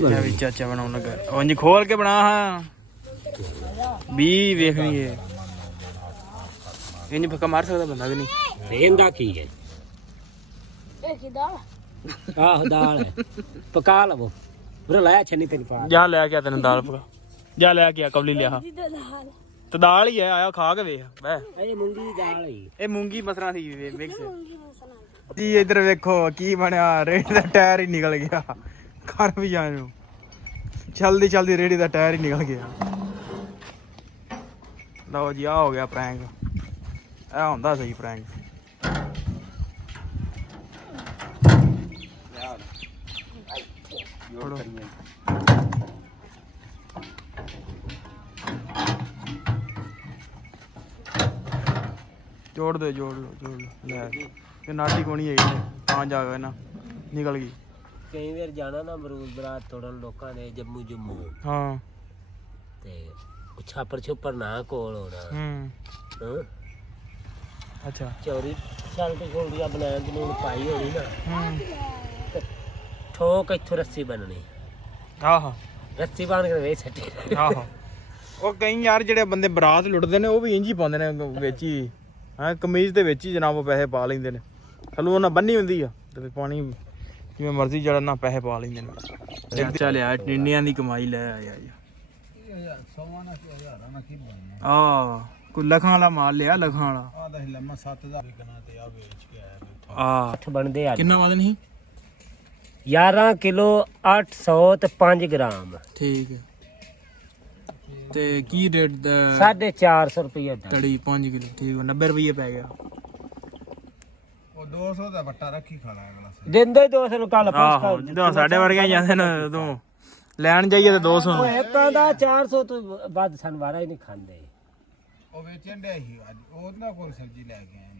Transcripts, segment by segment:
ਵੀ ਚਾਚਾ ਬਣਾਉਣ ਲੱਗਾ ਉਂਝ ਖੋਲ ਕੇ ਬਣਾ ਹਾਂ ਵੀ ਵੇਖਣੀ ਏ ਇੰਨੀ ਫੱਕਾ ਮਾਰ ਸਕਦਾ ਬੰਦਾ ਕਿ ਨਹੀਂ ਇਹਦਾ ਕੀ ਹੈ ਇਹ ਕੀ ਦਾਲ ਆਹ ਦਾਲ ਹੈ ਪਕਾ ਲਵੋ ਬੁਰਾ ਲਾਇਆ ਛੰਨੀ ਤੈਨੂੰ ਪਾ ਜਾ ਲੈ ਕੇ ਆ ਤੈਨੂੰ ਦਾਲ ਪਕਾ ਜਾ ਲੈ ਕੇ ਆ ਕਬਲੀ ਲਿਆ ਦਾਲ ਤੇ ਦਾਲ ਹੀ ਹੈ ਆਇਆ ਖਾ ਕੇ ਵੇਖ ਬੈ ਇਹ ਮੂੰਗੀ ਦੀ ਦਾਲ ਹੈ ਇਹ ਮੂੰਗੀ ਮਸਰਾਂ ਦੀ ਮਿਕਸ ਜੀ ਇੱਧਰ ਵੇਖੋ ਕੀ ਬਣਿਆ ਰੇੜੀ ਦਾ ਟਾਇਰ ਹੀ ਨਿਕਲ ਗਿਆ ਘਰ ਵੀ ਜਾਣ ਨੂੰ ਚਲਦੀ ਚਲਦੀ ਰੇੜੀ ਦਾ ਟਾਇਰ ਹੀ ਨਿਕਲ ਗਿਆ ਲਓ ਜੀ ਆ ਹੋ ਗਿਆ ਪ੍ਰੈਂਕ ਇਹ ਹੁੰਦਾ ਸਹੀ ਪ੍ਰੈਂਕ ਜੋੜ ਦੇ ਜੋੜ ਲੋ ਲੈ ਇਹ ਨਾਟੀ ਕੋਣੀ ਹੈਗੀ ਤਾਂ ਜਾ ਕੇ ਨਾ ਨਿਕਲ ਗਈ ਕਈ ਵਾਰ ਜਾਣਾ ਨਾ ਅਮਰੂਦ ਬਰਾਤ ਤੋੜਨ ਲੋਕਾਂ ਨੇ ਜੰਮੂ ਹਾਂ ਤੇ ਛਾਪਰ ਛੁੱਪਰ ਨਾ ਕੋਲ ਹੋਣਾ ਹੂੰ ਅੱਛਾ ਚੋਰੀ ਸ਼ਾਲਟੀ ਖੋਲਦੀਆਂ ਬਣਾਉਣ ਦੀ ਨੂੰ ਪਾਈ ਹੋਣੀ ਨਾ ਹੂੰ ਤੇ ਠੋਕ ਇੱਥੋਂ ਰੱਸੀ ਬਣਨੀ ਆਹੋ ਰੱਸੀ ਬਣ ਕੇ ਵੇ ਛੱਡੇ ਆਹੋ ਉਹ ਕਈ ਯਾਰ ਜਿਹੜੇ ਬੰਦੇ ਬਰਾਤ ਲੁੱਟਦੇ ਨੇ ਉਹ ਵੀ ਇੰਝ ਹੀ ਪਾਉਂਦੇ ਨੇ ਵਿੱਚ ਹੀ ਹਾਂ ਕਮੀਜ਼ ਦੇ ਵਿੱਚ ਹੀ ਜਨਾਬ ਉਹ ਪੈਸੇ ਪਾ ਲੈਂਦੇ ਨੇ ਥੱਲੋਂ ਉਹਨਾਂ ਬੰਨੀ ਹੁੰਦੀ ਆ ਤੇ ਪਾਣੀ ਜਿਵੇਂ ਮਰਜ਼ੀ ਜਿਹੜਾ ਨਾ ਪੈਸੇ ਪਾ ਲੈਂਦੇ ਨੇ ਚਾਚਾ ਲਿਆ ਟਿੰਡੀਆਂ ਦੀ ਕਮਾਈ ਲੈ ਆਇਆ ਜੀ ਆ ਕੋਈ ਲਖਾਂ ਵਾਲਾ ਮਾਲ ਲਿਆ ਲਖਾਂ ਵਾਲਾ ਆ ਦਾ ਲੰਮਾ 7000 ਵਿਕਣਾ ਤੇ ਆ ਵੇਚ ਕੇ ਆਇਆ ਬੈਠਾ ਆ ਅੱਠ ਬਣਦੇ ਆ ਕਿੰਨਾ ਵਜ਼ਨ ਸੀ 11 ਕਿਲੋ 800 ਤੇ 5 ਗ੍ਰਾਮ ਠੀਕ ਹੈ ਤੇ ਕੀ ਰੇਟ ਦਾ 450 ਰੁਪਏ ਦਾ ਤੜੀ 5 ਕਿਲੋ ਠੀਕ 90 ਰੁਪਏ ਪੈ ਗਿਆ ਉਹ 200 ਦਾ ਵੱਟਾ ਰੱਖੀ ਖਾਣਾ ਅਗਲਾ ਦਿੰਦੇ 200 ਨੂੰ ਕੱਲ ਆਹੋ ਜਦੋਂ ਸਾਡੇ ਵਰਗੇ ਜਾਂਦੇ ਨੇ ਉਦੋਂ ਲੈਣ ਜਾਈਏ ਤੇ 200 ਉਹ ਇੱਕਾਂ ਦਾ 400 ਤੋਂ ਵੱਧ ਸਾਨੂੰ ਵਾਰਾ ਹੀ ਨਹੀਂ ਖਾਂਦੇ ਉਹ ਵੇਚਣ ਡਿਆ ਸੀ ਅੱਜ ਉਹਨਾਂ ਕੋਲ ਸਬਜ਼ੀ ਲੈ ਕੇ ਆਇਆ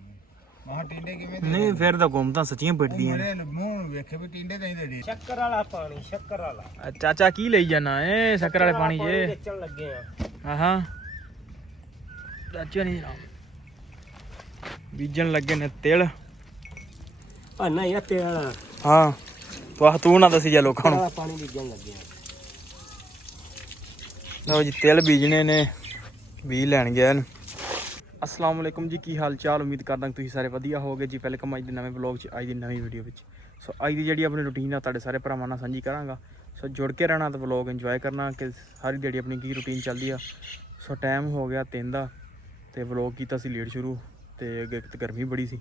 ਮਹਾ ਟਿੰਡੇ ਕਿਵੇਂ ਨਹੀਂ ਫਿਰ ਤਾਂ ਗੁੰਮ ਤਾਂ ਸੱਚੀਆਂ ਪਿੱਟਦੀਆਂ ਨੇ ਮੇਰੇ ਮੂੰਹ ਨੂੰ ਵੇਖੇ ਵੀ ਟਿੰਡੇ ਤਾਂ ਹੀ ਦੇ ਸ਼ੱਕਰ ਵਾਲਾ ਪਾਣੀ ਸ਼ੱਕਰ ਵਾਲਾ ਚਾਚਾ ਕੀ ਲਈ ਜਾਣਾ ਏ ਸ਼ੱਕਰ ਵਾਲੇ ਪਾਣੀ 'ਚ ਵੇਚਣ ਲੱਗੇ ਆ ਹਾਂ ਚਾਚਾ ਨਹੀਂ ਬੀਜਣ ਲੱਗੇ ਨੇ ਤਿਲ ਆ ਨਹੀਂ ਆ ਤੇਲ ਵਾਲਾ ਹਾਂ ਤੂੰ ਨਾ ਦੱਸੀ ਜਾ ਲੋਕਾਂ ਨੂੰ ਪਾਣੀ ਬੀਜਣ ਲੱਗੇ ਆ ਲਓ ਜੀ ਤਿਲ ਬੀਜਣੇ ਨੇ ਬੀਜ ਲੈਣ ਗਏ ਨੇ ਅਸਲਾਮ ਵਾਲੇਕੁਮ ਜੀ ਕੀ ਹਾਲ ਚਾਲ ਉਮੀਦ ਕਰਦਾ ਕਿ ਤੁਸੀਂ ਸਾਰੇ ਵਧੀਆ ਹੋਵੋਗੇ ਜੀ ਵੈਲਕਮ ਅੱਜ ਦੇ ਨਵੇਂ ਵਲੌਗ 'ਚ ਅੱਜ ਦੀ ਨਵੀਂ ਵੀਡੀਓ ਵਿੱਚ ਸੋ ਅੱਜ ਦੀ ਜਿਹੜੀ ਆਪਣੀ ਰੂਟੀਨ ਆ ਤੁਹਾਡੇ ਸਾਰੇ ਭਰਾਵਾਂ ਨਾਲ ਸਾਂਝੀ ਕਰਾਂਗਾ ਸੋ ਜੁੜ ਕੇ ਰਹਿਣਾ ਤੇ ਵਲੌਗ ਇੰਜੋਏ ਕਰਨਾ ਕਿ ਸਾਰੀ ਜਿਹੜੀ ਆਪਣੀ ਕੀ ਰੂਟੀਨ ਚੱਲਦੀ ਆ ਸੋ ਟਾਈਮ ਹੋ ਗਿਆ 3 ਦਾ ਤੇ ਵਲੌਗ ਕੀਤਾ ਸੀ ਲੇਟ ਸ਼ੁਰੂ ਤੇ ਅੱਗੇ ਗਰਮੀ ਬੜੀ ਸੀ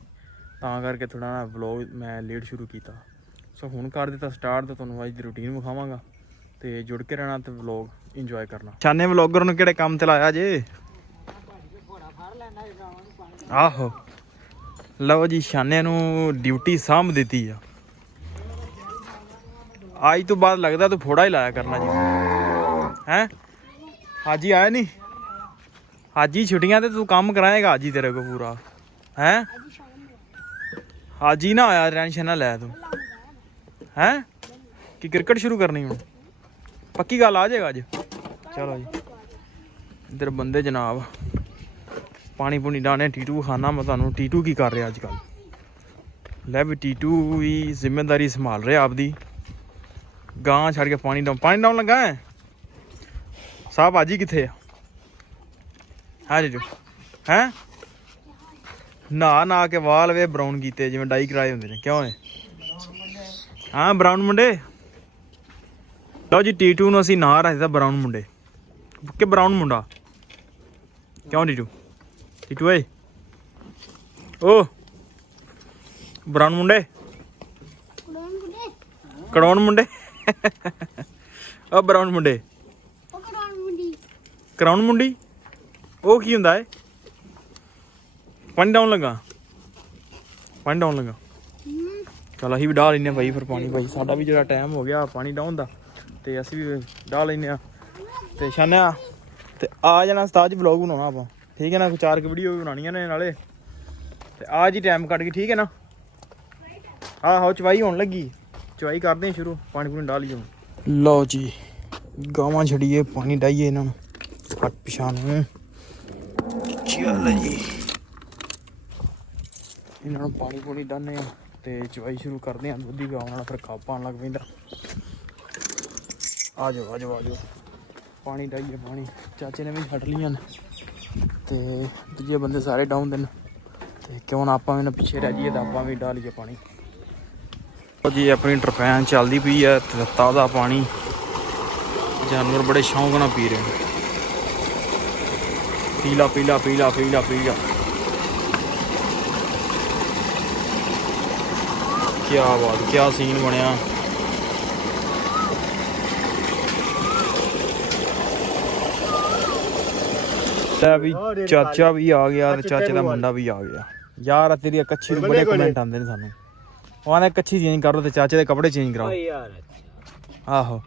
ਤਾਂ ਕਰਕੇ ਥੋੜਾ ਨਾ ਵਲੌਗ ਮੈਂ ਲੇਟ ਸ਼ੁਰੂ ਕੀਤਾ ਸੋ ਹੁਣ ਕਰ ਦਿੱਤਾ ਸਟਾਰਟ ਤੇ ਤੁਹਾਨੂੰ ਅੱਜ ਦੀ ਰੂਟੀਨ ਵਿਖਾਵਾਂਗਾ ਤੇ ਜੁੜ ਕੇ ਰਹਿਣਾ ਤੇ ਵਲੌਗ ਇੰਜੋਏ ਕਰਨਾ ਛਾਨੇ ਵਲੌਗਰ ਨੂੰ ਕਿਹੜੇ ਕੰਮ ਤੇ ਲਾਇਆ ਜੇ ਆਹੋ ਲਓ ਜੀ ਛਾਨੇ ਨੂੰ ਡਿਊਟੀ ਸਾਂਭ ਦਿੱਤੀ ਆ ਅੱਜ ਤੋਂ ਬਾਅਦ ਲੱਗਦਾ ਤੂੰ ਫੋੜਾ ਹੀ ਲਾਇਆ ਕਰਨਾ ਜੀ ਹੈ ਹਾਜੀ ਆਇਆ ਨਹੀਂ ਹਾਜੀ ਛੁੱਟੀਆਂ ਤੇ ਤੂੰ ਕੰਮ ਕਰਾਏਗਾ ਹਾਜੀ ਤੇਰੇ ਕੋ ਪੂਰਾ ਹੈ ਹਾਜੀ ਨਾ ਆਇਆ ਟੈਨਸ਼ਨ ਨਾ ਲੈ ਤੂੰ ਹੈ ਕਿ ਕ੍ਰਿਕਟ ਸ਼ੁਰੂ ਕਰਨੀ ਹੁਣ ਪੱਕੀ ਗੱਲ ਆ ਜਾਏਗਾ ਅੱਜ ਚਲੋ ਜੀ ਇੱਧਰ ਬੰਦੇ ਜਨਾਬ ਪਾਣੀ ਪੂਣੀ ਡਾਣੇ ਟੀਟੂ ਖਾਨਾ ਮੈਂ ਤੁਹਾਨੂੰ ਟੀਟੂ ਕੀ ਕਰ ਰਿਹਾ ਅੱਜ ਕੱਲ੍ਹ ਲੈ ਵੀ ਟੀਟੂ ਵੀ ਜ਼ਿੰਮੇਵਾਰੀ ਸੰਭਾਲ ਰਿਹਾ ਆਪਦੀ ਗਾਂ ਛੱਡ ਕੇ ਪਾਣੀ ਡਾਉਣ ਲੱਗਾ ਹੈ ਸਾਹਿਬ ਆਜੀ ਕਿੱਥੇ ਆ ਹਾਂ ਜੀ ਹੈਂ ਨਾ ਕੇ ਵਾਲ ਵੇ ਬਰਾਊਨ ਕੀਤੇ ਜਿਵੇਂ ਡਾਈ ਕਰਾਏ ਹੁੰਦੇ ਨੇ ਕਿਉਂ ਹੈ ਹਾਂ ਬਰਾਊਨ ਮੁੰਡੇ ਲਓ ਜੀ ਟੀਟੂ ਨੂੰ ਅਸੀਂ ਨਾਂ ਰੱਖਦਾ ਬਰਾਊਨ ਮੁੰਡੇ ਕਿ ਬਰਾਊਨ ਮੁੰਡਾ ਕਿਉਂ ਟੀਟੂ ਓਏ ਓ ਬਰਾਊਨ ਮੁੰਡੇ ਕੜਾਉਣ ਮੁੰਡੇ ਓ ਬਰਾਊਨ ਮੁੰਡੇ ਕਰਾਉਣ ਮੁੰਡੀ ਉਹ ਕੀ ਹੁੰਦਾ ਏ ਪਾਣੀ ਡਾਉਣ ਲੱਗਾ ਚਲ ਅਸੀਂ ਵੀ ਡਾਹ ਲੈਨੇ ਭਾਈ ਫਿਰ ਪਾਣੀ ਭਾਈ ਸਾਡਾ ਵੀ ਜਿਹੜਾ ਟਾਈਮ ਹੋ ਗਿਆ ਪਾਣੀ ਡਾਉਣ ਦਾ ਤੇ ਅਸੀਂ ਵੀ ਡਾਹ ਲੈਨੇ ਆ ਤੇ ਛਾਨਿਆ ਤੇ ਆ ਜਾਣਾ ਉਸਤਾਦ ਜੀ ਵਲੌਗ ਬਣਾਉਣਾ ਆਪਾਂ ਠੀਕ ਹੈ ਨਾ 4 ਵੀਡੀਓ ਵੀ ਬਣਾਉਣੀਆਂ ਨੇ ਨਾਲੇ ਤੇ ਅੱਜ ਹੀ ਟਾਈਮ ਕੱਢ ਕੇ ਠੀਕ ਹੈ ਨਾ ਆਹੋ ਚਵਾਈ ਹੋਣ ਲੱਗੀ ਚਵਾਈ ਕਰਦੇ ਹਾਂ ਸ਼ੁਰੂ ਪਾਣੀ ਪੂਣੀ ਡਾਹ ਲਈਏ ਲਓ ਜੀ ਗਾਵਾਂ ਛੜੀਏ ਪਾਣੀ ਡਾਈਏ ਇਹਨਾਂ ਨੂੰ ਹੱਟ ਪਿਛਾਂ ਨੂੰ ਚੱਲ ਜੀ ਇਹਨਾਂ ਨੂੰ ਪਾਣੀ ਪੂਣੀ ਡਾਹਨੇ ਆ ਤੇ ਚਵਾਈ ਸ਼ੁਰੂ ਕਰਦੇ ਆ ਦੁੱਧ ਹੀ ਗਾਉਣ ਵਾਲਾ ਫਿਰ ਖਾ ਪਾਉਣ ਲੱਗ ਪੈਂਦਾ ਆ ਜਾਓ ਆ ਜਾਓ ਆ ਜਾਓ ਪਾਣੀ ਡਾਈਏ ਪਾਣੀ ਚਾਚੇ ਨੇ ਵੀ ਛੱਡ ਲੀਆਂ ਨੇ ਤੇ ਦੂਜੇ ਬੰਦੇ ਸਾਰੇ ਡਾਊਨ ਦੇ ਨੇ ਤੇ ਕਿਉਂ ਨਾ ਆਪਾਂ ਵੀ ਨਾ ਪਿੱਛੇ ਰਹਿ ਜਾਈਏ ਤਾਂ ਆਪਾਂ ਵੀ ਡਾਲੀਏ ਪਾਣੀ ਜੀ ਆਪਣੀ ਟਰਪੈਨ ਚੱਲਦੀ ਪਈ ਆ ਤੇ ਤਾਜ਼ਾ ਪਾਣੀ ਜਾਨਵਰ ਬੜੇ ਸ਼ੌਂਕ ਨਾਲ ਪੀ ਰਹੇ ਨੇ ਪੀਲਾ ਪੀਲਾ ਪੀਲਾ ਪੀਲਾ ਪੀਲਾ ਕੀ ਬਾਤ ਕੀ ਸੀਨ ਬਣਿਆ ਵੀ ਚਾਚਾ ਵੀ ਆ ਗਿਆ ਤੇ ਚਾਚੇ ਦਾ ਮੁੰਡਾ ਵੀ ਆ ਗਿਆ ਯਾਰ ਤੇਰੀ ਕੱਚੀ ਨੂੰ ਬੜੇ ਕਮੈਂਟ ਆਉਂਦੇ ਨੇ ਸਾਨੂੰ ਉਹ ਆਨੇ ਕੱਚੀ ਚੇਂਜ ਕਰੋ ਤੇ ਚਾਚੇ ਦੇ ਕੱਪੜੇ ਚੇਂਜ ਕਰਾਓ ਯਾਰ ਆਹੋ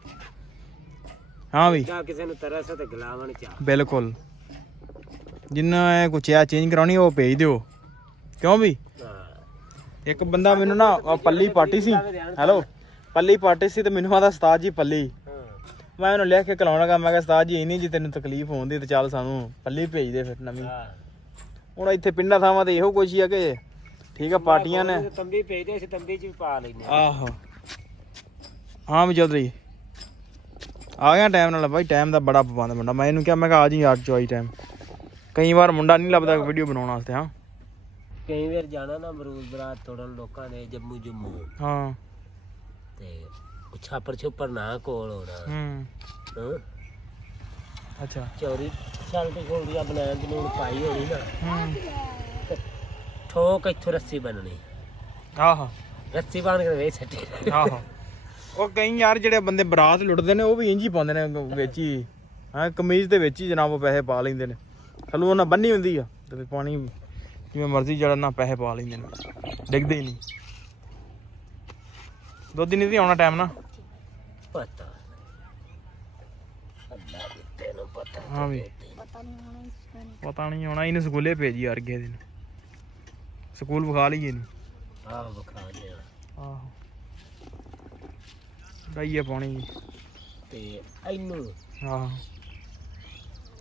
ਹਾਂ ਵੀ ਜਾਂ ਕਿਸੇ ਨੂੰ ਤਰਸ ਤੇ ਗਲਾਵਣ ਚਾ ਬਿਲਕੁਲ ਜਿੰਨਾ ਕੁਛ ਆ ਚੇਂਜ ਕਰਾਉਣੀ ਉਹ ਭੇਜ ਦਿਓ ਕਿਉਂ ਵੀ ਇੱਕ ਬੰਦਾ ਮੈਨੂੰ ਨਾ ਪੱਲੀ ਪਾਟੀ ਸੀ ਹੈਲੋ ਪੱਲੀ ਪਾਟੀ ਸੀ ਤੇ ਮੈਨੂੰ ਆਦਾ ਉਸਤਾਦ ਜੀ ਪੱਲੀ ਮੈਂ ਉਹਨੂੰ ਲਿਖ ਕੇ ਕਲਾਉਣਾਗਾ ਮੈਂ ਕਿਹਾ ਉਸਤਾਦ ਜੀ ਇੰਨੀ ਜੀ ਤੈਨੂੰ ਤਕਲੀਫ ਹੋਉਂਦੀ ਤੇ ਚੱਲ ਸਾਨੂੰ ਪੱਲੀ ਭੇਜ ਦੇ ਫਿਰ ਨਵੀਂ ਹੁਣ ਇੱਥੇ ਪਿੰਡਾਂ ਥਾਵਾਂ ਤੇ ਇਹੋ ਕੁਛ ਹੀ ਆ ਕਿ ਠੀਕ ਆ ਪਾਰਟੀਆਂ ਨੇ ਤੰਬੀ ਭੇਜਦੇ ਸੀ ਤੰਬੀ ਚ ਵੀ ਪਾ ਲੈਨੇ ਆਹੋ ਹਾਂ ਵੀ ਚੌਧਰੀ ਆ ਗਿਆ ਟਾਈਮ ਨਾਲ ਬਾਈ ਟਾਈਮ ਦਾ ਬੜਾ ਪਾਬੰਦ ਮੁੰਡਾ ਮੈਂ ਇਹਨੂੰ ਕਿਹਾ ਮੈਂ ਕਿਹਾ ਆ ਜੀ ਯਾਰ ਚੋਈ ਟਾਈਮ ਕਈ ਵਾਰ ਮੁੰਡਾ ਨਹੀਂ ਲੱਭਦਾ ਵੀਡੀਓ ਬਣਾਉਣ ਵਾਸਤੇ ਹਾਂ ਕਈ ਵਾਰ ਜਾਣਾ ਨਾ ਅਮਰੂਦ ਬਰਾਤ ਤੋੜਨ ਲੋਕਾਂ ਨੇ ਜੰਮੂ ਹਾਂ ਤੇ ਛਾਪਰ ਛੁਪਰ ਨਾ ਕੋਲ ਹੋਣਾ ਹੂੰ ਹਾਂ ਅੱਛਾ ਚੋਰੀ ਸ਼ਰਟ ਗੋਲੀਆਂ ਬਣਾਉਣ ਦੀ ਲੋੜ ਪਾਈ ਹੋਣੀ ਨਾ ਹੂੰ ਠੋਕ ਇੱਥੋਂ ਰੱਸੀ ਬੰਨਣੀ ਆਹੋ ਰੱਸੀ ਬੰਨ ਕੇ ਵੇਚ ਸੱਟੀ ਆਹੋ ਉਹ ਕਈ ਯਾਰ ਜਿਹੜੇ ਬੰਦੇ ਬਰਾਤ ਲੁੱਟਦੇ ਨੇ ਉਹ ਵੀ ਇੰਝ ਹੀ ਪਾਉਂਦੇ ਨੇ ਵਿੱਚ ਹੀ ਹਾਂ ਕਮੀਜ਼ ਦੇ ਵਿੱਚ ਹੀ ਜਨਾਬ ਉਹ ਪੈਸੇ ਪਾ ਲੈਂਦੇ ਨੇ ਥੱਲੋਂ ਉਹਨਾਂ ਬੰਨੀ ਹੁੰਦੀ ਆ ਤੇ ਫਿਰ ਪਾਣੀ ਜਿਵੇਂ ਮਰਜ਼ੀ ਜਿਹੜਾ ਨਾ ਪੈਸੇ ਪਾ ਲੈਂਦੇ ਨੇ ਡਿੱਗਦੇ ਹੀ ਨਹੀਂ ਦੁੱਧ ਨਹੀਂ ਆਉਣਾ ਟਾਈਮ ਨਾ ਪਤਾ ਤੈਨੂੰ ਪਤਾ ਹਾਂ ਵੀ ਪਤਾ ਨਹੀਂ ਆਉਣਾ ਇਹਨੂੰ ਸਕੂਲੇ ਭੇਜੀ ਯਾਰ ਕਿਸੇ ਦਿਨ ਸਕੂਲ ਵਿਖਾ ਲਈਏ ਇਹਨੂੰ ਆਹ ਵਿਖਾ ਲਿਆ ਆਹੋ ਡਾਈਏ ਪਾਣੀ ਤੇ ਇਹਨੂੰ ਆਹੋ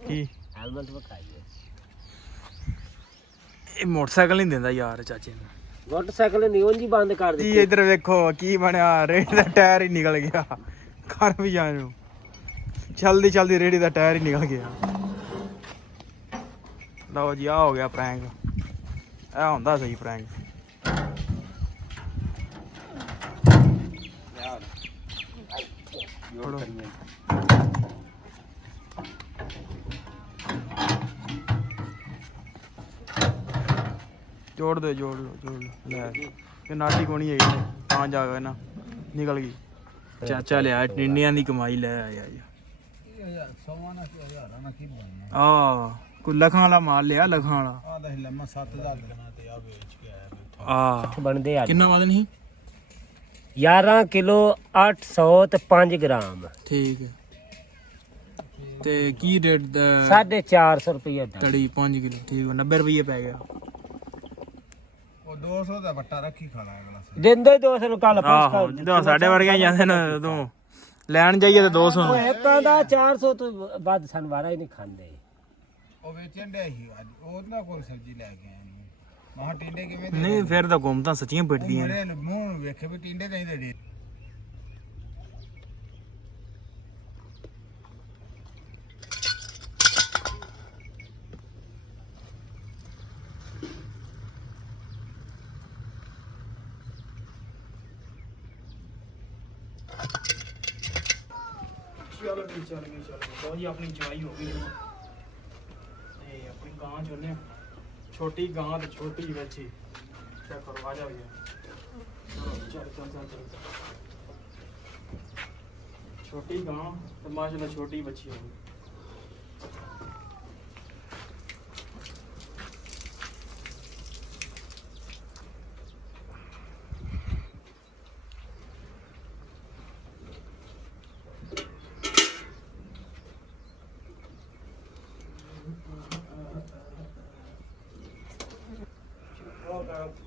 ਕੀ ਹੈਲਮਟ ਵਿਖਾਈਏ ਇਹ ਮੋਟਰਸਾਈਕਲ ਨਹੀਂ ਦਿੰਦਾ ਯਾਰ ਚਾਚੇ ਨੂੰ ਮੋਟਰਸਾਈਕਲ ਨਹੀਂ ਉਂਝ ਹੀ ਬੰਦ ਕਰ ਜੀ ਦਿੱਤੀ ਇੱਧਰ ਵੇਖੋ ਕੀ ਬਣਿਆ ਰੇੜੀ ਦਾ ਟਾਇਰ ਹੀ ਨਿਕਲ ਗਿਆ ਘਰ ਵੀ ਜਾਣ ਨੂੰ ਚਲਦੀ ਚਲਦੀ ਰੇੜੀ ਦਾ ਟਾਇਰ ਹੀ ਨਿਕਲ ਗਿਆ ਲਓ ਜੀ ਆ ਹੋ ਗਿਆ ਪ੍ਰੈਂਕ ਇਹ ਹੁੰਦਾ ਸਹੀ ਪ੍ਰੈਂਕ ਜੋੜ ਦੇ ਜੋੜ ਲੈ ਇਹ ਨਾਟੀ ਕੋਣੀ ਹੈਗੀ ਤਾਂ ਜਾ ਕੇ ਨਾ ਨਿਕਲ ਗਈ ਚਾਚਾ ਲਿਆ ਟਿੰਡੀਆਂ ਦੀ ਕਮਾਈ ਲੈ ਆਇਆ ਜੀ ਆ ਕੋਈ ਲੱਖਾਂ ਵਾਲਾ ਮਾਲ ਲਿਆ ਲੱਖਾਂ ਵਾਲਾ ਆ ਦਾ ਲੰਮਾ 7000 ਦਿਨਾਂ ਤੇ ਆ ਵੇਚ ਕੇ ਆਇਆ ਬੈਠਾ ਆ ਬਣਦੇ ਆ ਕਿੰਨਾ ਵਜ਼ਨ ਸੀ 11 ਕਿਲੋ 800 ਤੇ 5 ਗ੍ਰਾਮ ਠੀਕ ਹੈ ਤੇ ਕੀ ਰੇਟ ਦਾ 450 ਰੁਪਏ ਦਾ ਤੜੀ 5 ਕਿਲੋ ਠੀਕ ਹੈ 90 ਰੁਪਏ ਪੈ ਗਿਆ ਉਹ 200 ਦਾ ਵੱਟਾ ਰੱਖੀ ਖਾਣਾ ਅਗਲਾ ਦਿੰਦੇ 200 ਨੂੰ ਕੱਲ ਆਹੋ ਜਦੋਂ ਸਾਡੇ ਵਰਗੇ ਜਾਂਦੇ ਨੇ ਉਦੋਂ ਲੈਣ ਜਾਈਏ ਤੇ 200 ਉਹ ਇੱਕਾਂ ਦਾ 400 ਤੋਂ ਵੱਧ ਸਾਨੂੰ ਵਾਰਾ ਹੀ ਨਹੀਂ ਖਾਂਦੇ ਉਹ ਵੇਚਣ ਡਿਆ ਸੀ ਅੱਜ ਉਹਨਾਂ ਕੋਲ ਸਬਜ਼ੀ ਲੈ ਕੇ ਆਇਆ ਮਹਾ ਟਿੰਡੇ ਕਿਵੇਂ ਦੇ ਨਹੀਂ ਫਿਰ ਤਾਂ ਗੁੰਮ ਤਾਂ ਸੱਚੀਆਂ ਪਿੱਟਦੀਆਂ ਨੇ ਮੇਰੇ ਮੂੰਹ ਨੂੰ ਵੇਖੇ ਵੀ ਟਿੰਡੇ ਨਹੀਂ ਦੇ ਚਲੋ ਜੀ ਬਹੁਤ ਹੀ ਆਪਣੀ ਚਵਾਈ ਹੋ ਗਈ ਤੇ ਆਪਣੀ ਗਾਂ ਚੋਨੇ ਛੋਟੀ ਗਾਂ ਤੇ ਛੋਟੀ ਬੱਚੀ ਚੈੱਕ ਕਰੋ ਆ ਜਾ ਭਈਆ ਚੱਲ ਛੋਟੀ ਗਾਂ ਤੇ ਮਾਸ਼ਾਅੱਲਾ ਛੋਟੀ ਬੱਚੀ ਹੋ ਗਈ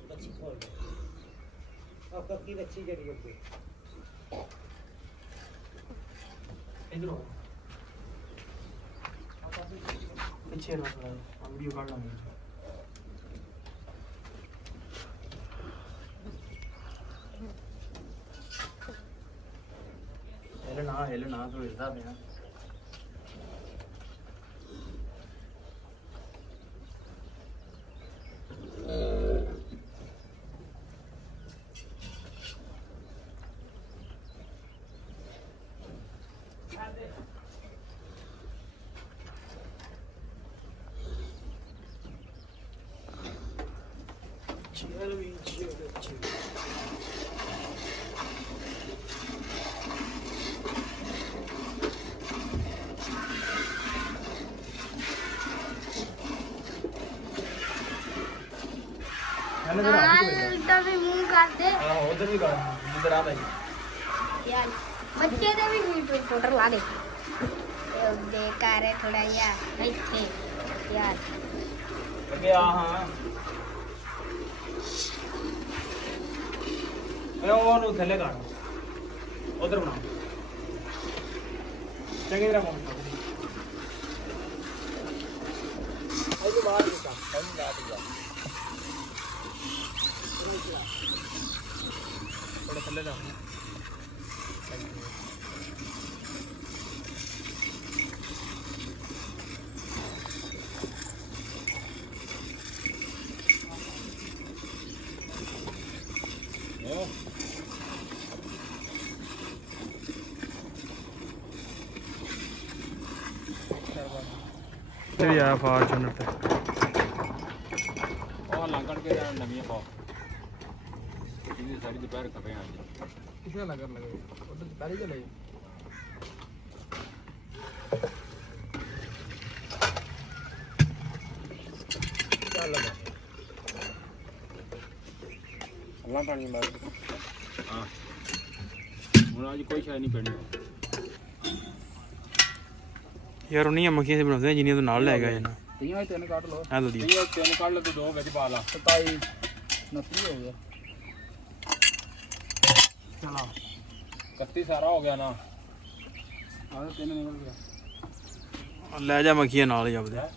ਬੱਚੀ ਖੋਲ ਆ ਕੱਕੀ ਬੱਚੀ ਜਿਹੜੀ ਅੱਗੇ ਇਧਰ ਹੋ ਪਿੱਛੇ ਨਾ ਥੋੜਾ ਵੀਡੀਓ ਕੱਢ ਲਾਂਗੇ ਇਹਦੇ ਨਾਲ ਨਾ ਹਿੱਲਣਾ ਤੂੰ ਹਿੱਲਦਾ ਪਿਆ ਦਾ ਵੀ ਮੂੰਹ ਕਰਦੇ ਆਹੋ ਉਧਰ ਵੀ ਕਰ ਜਿੱਧਰ ਆ ਭਾਈ ਯਾਰ ਬੱਚੇ ਦੇ ਵੀ ਹੀਟਰ ਟੋਟਰ ਲਾ ਦੇ ਬੇਕਾਰ ਹੈ ਥੋੜਾ ਜਿਹਾ ਇੱਥੇ ਯਾਰ ਅੱਗੇ ਆ ਹਾਂ ਓਏ ਉਹਨੂੰ ਥੱਲੇ ਕਰ ਉਧਰ ਬਣਾ ਚੰਗੀ ਤਰ੍ਹਾਂ ਬਣਾ ਇਹਨੂੰ ਮਾਰ ਦਿੱਤਾ ਇਹਨੂੰ ਲਾ ਦਿੱਤਾ ਥੋੜਾ ਥੱਲੇ ਜਾ ਤੇ ਵੀ ਆਇਆ ਫਾਰਚੂਨਰ ਤੇ ਉਹ ਲੰਘਣ ਕੇ ਨਵੀਂ ਪਾ ਇਹਦੀ ਸਾਰੀ ਦੁਪਹਿਰ ਖਪੇ ਆ ਜੀ ਕਿਥੇ ਲੱਗਣ ਲੱਗੇ ਉਧਰ ਪਹਿਲੇ ਚਲੇ ਚੱਲ ਅੱਲਾ ਪਾਣੀ ਮਾਰ ਹਾਂ ਹੁਣ ਅੱਜ ਕੋਈ ਸ਼ਾਇ ਨਹੀਂ ਪੈਣੀ ਯਾਰ ਉਹਨੀਆਂ ਮੱਖੀਆਂ ਸੇ ਬਣਾਉਂਦੇ ਜਿੰਨੀਆਂ ਤੂੰ ਨਾਲ ਲੈ ਗਿਆ ਜਨਾ ਤੀਆਂ ਹੀ ਤਿੰਨ ਕੱਢ ਲਓ ਆ ਲੋ ਦੀ ਇਹ ਤਿੰਨ ਕੱਢ ਲੈ ਤੂੰ ਦੋ ਵਿੱਚ ਪਾ ਲਾ 27 29 ਹੋ ਗਿਆ ਚਲਾ 31 ਸਾਰਾ ਹੋ ਗਿਆ ਨਾ ਆਹ ਤਿੰਨ ਨਿਕਲ ਗਿਆ ਲੈ ਜਾ ਮੱਖੀਆਂ ਨਾਲ ਹੀ ਆਪਦੇ ਆ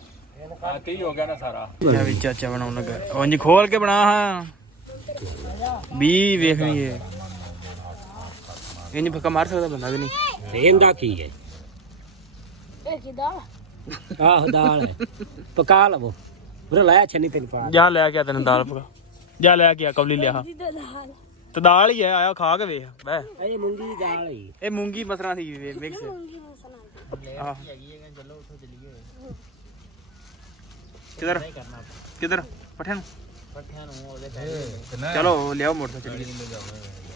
ਕੀ ਹੋ ਗਿਆ ਨਾ ਸਾਰਾ ਇਹ ਵੀ ਚਾਚਾ ਬਣਾਉਣ ਲੱਗਾ ਉਂਝ ਖੋਲ ਕੇ ਬਣਾ ਹਾਂ ਵੀ ਵੇਖਣੀ ਏ ਇੰਨੀ ਫੱਕਾ ਮਾਰ ਸਕਦਾ ਬੰਦਾ ਕਿ ਨਹੀਂ ਇਹਦਾ ਕੀ ਹੈ ਇਹ ਕੀ ਦਾਲ ਆਹ ਦਾਲ ਹੈ ਪਕਾ ਲਵੋ ਵੀਰੇ ਲਾਇਆ ਛੰਨੀ ਤੇ ਨਹੀਂ ਪਾਣਾ ਜਾ ਲੈ ਕੇ ਆ ਤੈਨੂੰ ਦਾਲ ਪਕਾ ਜਾ ਲੈ ਕੇ ਆ ਕਬਲੀ ਲਿਆ ਦੀ ਦਾਲ ਤੇ ਦਾਲ ਹੀ ਆ ਆਇਆ ਖਾ ਕੇ ਵੇਖ ਬੈ ਇਹ ਮੂੰਗੀ ਦੀ ਦਾਲ ਹੈ ਇਹ ਮੂੰਗੀ ਮਸਰਾਂ ਦੀ ਮਿਕਸ ਮੂੰਗੀ ਮਸਲਾ ਆਹ ਕਿਧਰ ਕਿਧਰ ਪੱਠਿਆਂ ਨੂੰ ਚਲੋ ਲਿਆਓ ਮੋਟਰ ਚੱਲੀਏ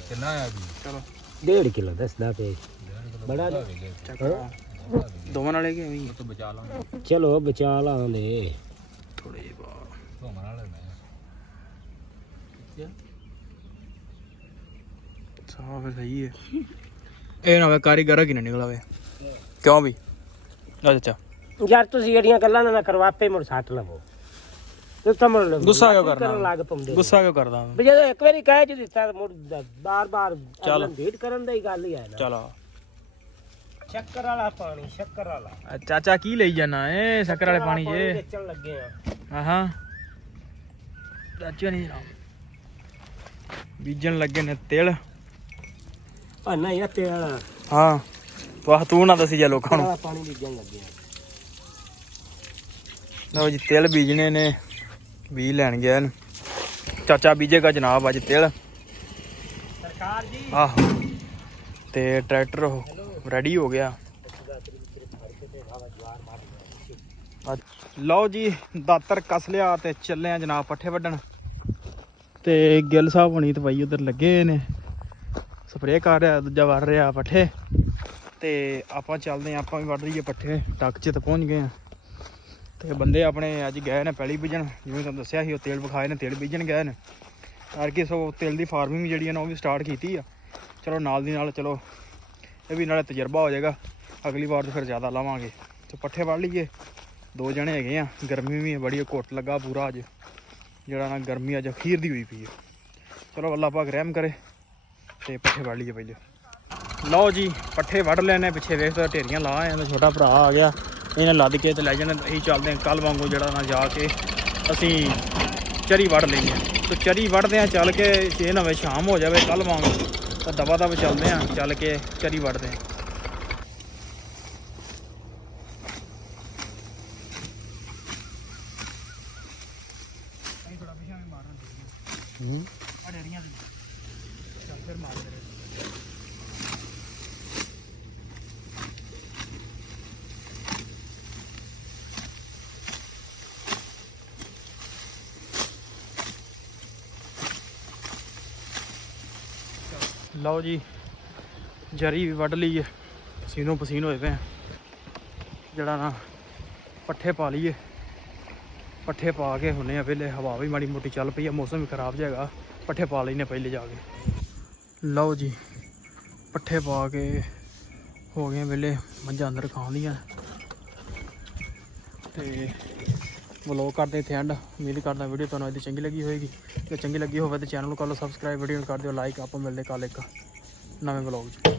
ਕਿੰਨਾ ਆ ਜੀ ਚਲੋ 1.5 ਕਿਲੋ ਦੱਸਦਾ ਪਏ ਬੜਾ ਦੋਵਾਂ ਨਾਲੇ ਕਿ ਐਵੇਂ ਹੀ ਤੋਂ ਬਚਾ ਲਾਂਗੇ ਚਲੋ ਬਚਾ ਲਾਂਗੇ ਥੋੜੇ ਜਿਹੇ ਬਾਹਰ ਘੁੰਮਣ ਵਾਲੇ ਮੈਂ ਸਾਫ ਸਹੀ ਹੈ ਇਹ ਨਾ ਵੇ ਕਾਰੀਗਰ ਕਿ ਨਾ ਨਿਕਲਾਵੇ ਕਿਉਂ ਵੀ ਆ ਚਾਚਾ ਯਾਰ ਤੁਸੀਂ ਜਿਹੜੀਆਂ ਗੱਲਾਂ ਨਾ ਕਰਵਾਪੇ ਮੁੜ ਸੱਟ ਲਵੋ ਤੇ ਸਮਝ ਲਓ ਗੁੱਸਾ ਕਿਉਂ ਕਰਨ ਕਰਨਾ ਲੱਗ ਪਉਂਦੇ ਗੁੱਸਾ ਕਿਉਂ ਕਰਦਾ ਵੀ ਜਦੋਂ ਇੱਕ ਵਾਰੀ ਕਹਿ ਜੀ ਦਿੱਤਾ ਮੁੜ ਬਾਰ-ਬਾਰ ਚੱਲ। ਢੀਡ ਕਰਨ ਦੀ ਗੱਲ ਹੀ ਹੈ ਨਾ ਚਲੋ ਸ਼ੱਕਰ ਵਾਲਾ ਪਾਣੀ ਸ਼ੱਕਰ ਵਾਲਾ ਚਾਚਾ ਕੀ ਲਈ ਜਾਣਾ ਏ ਸ਼ੱਕਰ ਵਾਲੇ ਪਾਣੀ 'ਚ ਵੇਚਣ ਲੱਗੇ ਆ ਹਾਂ ਚਾਚਾ ਨਹੀਂ ਬੀਜਣ ਲੱਗੇ ਨੇ ਤਿਲ ਆ ਨਹੀਂ ਇਹ ਤੇਲ ਹਾਂ ਵਾਹ ਤੂੰ ਨਾ ਦੱਸੀ ਜਾ ਲੋਕਾਂ ਨੂੰ ਵਾਲਾ ਪਾਣੀ ਬੀਜਣ ਲੱਗੇ ਆ ਲਓ ਜੀ ਤਿਲ ਬੀਜਣੇ ਨੇ ਵੀ ਲੈਣ ਗਿਆ ਇਹਨੂੰ ਚਾਚਾ ਬੀਜੇਗਾ ਜਨਾਬ ਅੱਜ ਤਿਲ ਸਰਕਾਰ ਜੀ ਆਹੋ ਤੇ ਟਰੈਕਟਰ ਰੈਡੀ ਹੋ ਗਿਆ ਲਓ ਜੀ ਦਾਤਰ ਕਸ ਲਿਆ ਤੇ ਚੱਲੇ ਆ ਜਨਾਬ ਪੱਠੇ ਵੱਢਣ ਤੇ ਗਿੱਲ ਸਾਹਿਬ ਹੁਣੀ ਤੇ ਬਾਈ ਉਧਰ ਲੱਗੇ ਨੇ ਸਪਰੇਅ ਕਰ ਰਿਹਾ ਦੂਜਾ ਵੱਢ ਰਿਹਾ ਪੱਠੇ ਤੇ ਆਪਾਂ ਚੱਲਦੇ ਆ ਆਪਾਂ ਵੀ ਵੱਢ ਰਹੀਏ ਪੱਠੇ ਟੱਕ 'ਚ ਤਾਂ ਪਹੁੰਚ ਗਏ ਆ ਤੇ ਬੰਦੇ ਆਪਣੇ ਅੱਜ ਗਏ ਨੇ ਪੈਲੀ ਬੀਜਣ ਜਿਵੇਂ ਤੁਹਾਨੂੰ ਦੱਸਿਆ ਸੀ ਉਹ ਤੇਲ ਵਿਖਾਏ ਨੇ ਤੇਲ ਬੀਜਣ ਗਏ ਨੇ ਕਰਕੇ ਸੋ ਤੇਲ ਦੀ ਫਾਰਮਿੰਗ ਜਿਹੜੀ ਹੈ ਨਾ ਉਹ ਵੀ ਸਟਾਰਟ ਕੀਤੀ ਆ ਚਲੋ ਨਾਲ ਦੀ ਨਾਲ ਚਲੋ ਇਹ ਵੀ ਨਾਲੇ ਤਜਰਬਾ ਹੋ ਜਾਏਗਾ ਅਗਲੀ ਵਾਰ ਤੋਂ ਫਿਰ ਜ਼ਿਆਦਾ ਲਾਵਾਂਗੇ ਤੇ ਪੱਠੇ ਵੱਢ ਲਈਏ 2 ਜਣੇ ਹੈਗੇ ਆ ਗਰਮੀ ਵੀ ਬੜੀ ਘੁੱਟ ਲੱਗਾ ਪੂਰਾ ਅੱਜ ਜਿਹੜਾ ਨਾ ਗਰਮੀ ਅੱਜ ਅਖੀਰ ਦੀ ਹੋਈ ਪਈ ਹੈ ਚਲੋ ਅੱਲਾ ਪਾਕ ਰਹਿਮ ਕਰੇ ਤੇ ਪੱਠੇ ਵੱਢ ਲਈਏ ਪਹਿਲੇ ਲਓ ਜੀ ਪੱਠੇ ਵੱਢ ਲੈਣੇ ਪਿੱਛੇ ਵੇਖ ਤਾਂ ਢੇਰੀਆਂ ਲਾ ਆਏ ਤਾਂ ਛੋਟਾ ਭਰਾ ਆ ਗਿਆ ਇਹਨੇ ਲੱਦ ਕੇ ਤੇ ਲੈ ਜਾਣਾ ਅਸੀਂ ਚੱਲਦੇ ਹਾਂ ਕੱਲ ਵਾਂਗੂ ਜਿਹੜਾ ਨਾ ਜਾ ਕੇ ਅਸੀਂ ਚਰੀ ਵੱਢ ਲਈਏ ਤੇ ਚਰੀ ਵੱਢਦੇ ਆ ਚੱਲ ਕੇ ਜੇ ਨਾ ਵੇ ਸ਼ਾਮ ਹੋ ਜਾਵੇ ਕੱਲ ਵਾਂਗੂ ਤਾਂ ਦਵਾ ਦਵ ਚੱਲਦੇ ਆ ਚੱਲ ਕੇ ਚਰੀ ਵੱਢਦੇ ਆ ਆ ਡੈਰੀਆਂ ਦੀ ਚੱਲ ਫਿਰ ਮਾਰ ਦੇ ਲਓ ਜੀ ਜਰੀ ਵੀ ਵੱਢ ਲਈ ਹੈ ਪਸੀਨੋ ਪਸੀਨ ਹੋਏ ਪਏ ਆ ਜਿਹੜਾ ਨਾ ਪੱਠੇ ਪਾ ਲਈਏ ਪੱਠੇ ਪਾ ਕੇ ਹੁੰਨੇ ਆ ਵੇਲੇ ਹਵਾ ਵੀ ਮਾੜੀ ਮੋਟੀ ਚੱਲ ਪਈ ਆ ਮੌਸਮ ਵੀ ਖਰਾਬ ਜਿਹਾ ਹੈਗਾ ਪੱਠੇ ਪਾ ਲੈਨੇ ਪਹਿਲੇ ਜਾ ਕੇ ਲਓ ਜੀ ਪੱਠੇ ਪਾ ਕੇ ਹੋ ਗਏ ਵੇਲੇ ਮੱਝਾਂ ਅੰਦਰ ਖਾਂਦੀਆਂ ਤੇ ਵਲੋਗ ਕਰਦੇ ਇੱਥੇ ਐਂਡ ਉਮੀਦ ਕਰਦਾ ਵੀਡੀਓ ਤੁਹਾਨੂੰ ਅੱਜ ਦੀ ਚੰਗੀ ਲੱਗੀ ਹੋਏਗੀ ਜੇ ਚੰਗੀ ਲੱਗੀ ਹੋਵੇ ਤਾਂ ਚੈਨਲ ਨੂੰ ਕਰ ਲਓ ਸਬਸਕ੍ਰਾਈਬ ਵੀਡੀਓ ਨੂੰ ਕਰ ਦਿਓ ਲਾਈਕ ਆਪਾਂ ਮਿਲਦੇ ਕੱਲ੍ਹ ਇੱਕ ਨਵੇਂ ਵਲੋਗ 'ਚ